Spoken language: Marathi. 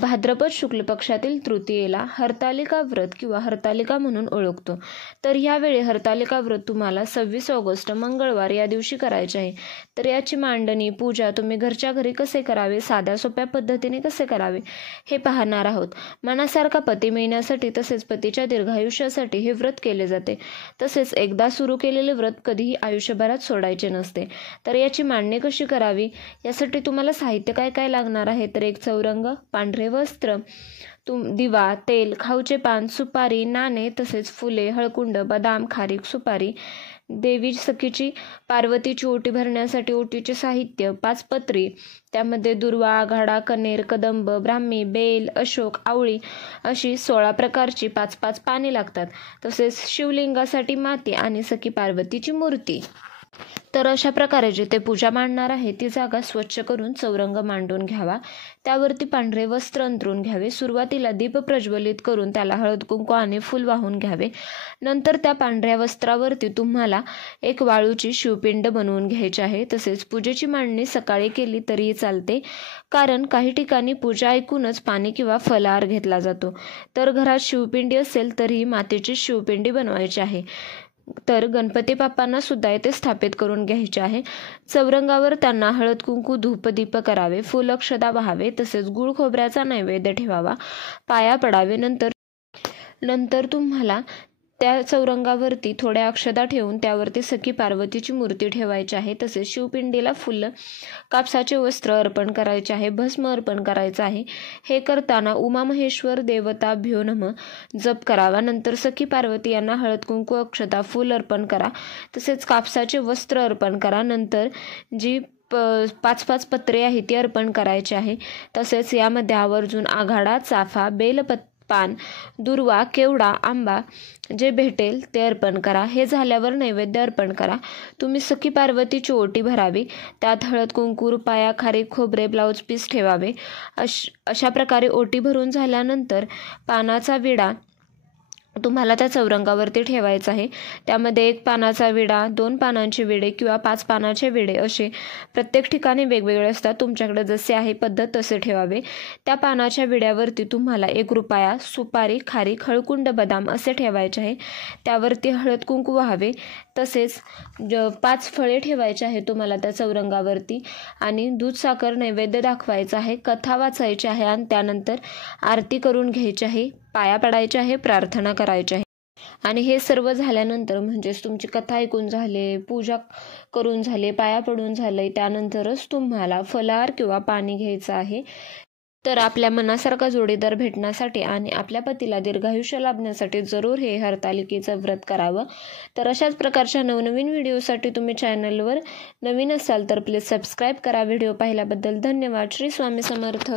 भाद्रपद शुक्ल पक्षातील तृतीयेला हरतालिका व्रत किंवा हरतालिका म्हणून ओळखतो। तर यावेळी हरतालिका व्रत तुम्हाला 26 ऑगस्ट मंगळवार या दिवशी करायचे आहे। तर याची मांडणी पूजा तुम्ही घरच्या घरी कसे करावे, साध्या सोप्या पद्धतीने कसे करावे हे पाहणार आहोत। मनासारखा पती मिळण्यासाठी तसेच पतीच्या दीर्घायुष्यासाठी हे व्रत केले जाते। तसेच एकदा सुरू केलेले व्रत कधीही आयुष्यभरात सोडायचे नसते। तर याची मांडणी कशी करावी यासाठी तुम्हाला साहित्य काय काय लागणार आहे, तर एक चौरंग, पांढरे वस्त्र, दिवा, तेल, खाऊचे पान, सुपारी, नाणे, तसेच फुले, हळकुंड, बदाम, खारीक, सुपारी, देवी सखीची पार्वतीची ओटी भरण्यासाठी ओटीचे साहित्य, 5 पत्री, त्यामध्ये दुर्वा, आघाडा, कनेर, कदंब, ब्राह्मी, बेल, अशोक, आवळी अशी 16 प्रकारची 5-5 पाने लागतात। तसेच शिवलिंगासाठी माती आणि सखी पार्वतीची मूर्ती। तर अशा प्रकारे जिथे पूजा मांडणार आहे ती जागा स्वच्छ करून चौरंग मांडून घ्यावा। त्यावरती पांढरे वस्त्र अंथरून घ्यावे। सुरुवातीला दीप प्रज्वलित करून त्याला हळद कुंकू आणि फूल वाहून घ्यावे। नंतर त्या पांढऱ्या वस्त्रावरती तुम्हाला एक वाळूची शिवपिंड बनवून घ्यायची आहे। तसेच पूजेची मांडणी सकाळी केली तरीही चालते, कारण काही ठिकाणी पूजा ऐकूनच पाणी किंवा फलाहार घेतला जातो। तर घरात शिवपिंडी असेल तरीही मातीची शिवपिंडी बनवायची आहे। तर गणपती बाप्पांना सुद्धा येथे स्थापित करून घ्यायचे आहे। चौरंगावर त्यांना हळद कुंकू धूप दीप करावे, फूल अक्षदा वाहावे, तसेच गुळ खोबऱ्याचा नैवेद्य ठेवावा, पाया पडावे। नंतर तुम्हाला त्या चौरंगावरती थोड्या अक्षदा ठेवून त्यावरती सखी पार्वतीची मूर्ती ठेवायची आहे। तसेच शिवपिंडीला फुल, कापसाचे वस्त्र अर्पण करायचे आहे, भस्म अर्पण करायचं आहे। हे करताना उमामहेश्वर देवताभ्यो नमः जप करावा। नंतर सखी पार्वती यांना हळद कुंकू, अक्षता, फूल अर्पण करा, तसेच कापसाचे वस्त्र अर्पण करा। नंतर जी 5-5 पत्रे आहे ती अर्पण करायची आहे। तसेच यामध्ये आवर्जून आघाडा, चाफा, पान, दुर्वा, केवडा, आंबा जे भेटेल ते अर्पण करा। हे झाल्यावर नैवेद्य अर्पण करा। तुम्ही सखी पार्वतीची ओटी भरावी, त्यात हळद कुंकू, रुपया, खारीक, खोबरे, ब्लाऊज पीस ठेवावे। अशा प्रकारे ओटी भरून झाल्यानंतर पानाचा विडा तुम्हाला त्या चौरंगावरती ठेवायचा आहे। त्यामध्ये 1 पानाचा विडा, 2 पानांचे विडे किंवा 5 पानाचे विडे असे प्रत्येक ठिकाणी वेगवेगळे असतात। तुमच्याकडे जसे आहे पद्धत तसे ठेवावे। त्या पानाच्या विड्यावरती तुम्हाला 1 रुपया, सुपारी, खारीक, हळकुंड, बदाम असे ठेवायचे आहे। त्यावरती हळद कुंकू व्हावे। तसेच 5 फळे ठेवायचे आहे तुम्हाला त्या चौरंगावरती आणि दूध साखर नैवेद्य दाखवायचा आहे, कथा वाचायची आहे आणि त्यानंतर आरती करून घ्यायची आहे, पाया पडायचे आहे, प्रार्थना करायची आहे। आणि हे सर्व झाल्यानंतर म्हणजेच तुमची कथा ऐकून झाले, पूजा करून झाले, पाया पडून झाले, त्यानंतरच तुम्हाला फलाहार किंवा पाणी घ्यायचं आहे। तर आपल्या मनासारखा जोडीदार भेटण्यासाठी आणि आपल्या पतीला दीर्घायुष्य लाभण्यासाठी जरूर हे हरतालिकेचं व्रत करावं। तर अशाच प्रकारच्या नवनवीन व्हिडिओसाठी तुम्ही चॅनलवर नवीन असाल तर प्लीज सबस्क्राईब करा। व्हिडिओ पाहिल्याबद्दल धन्यवाद। श्री स्वामी समर्थ।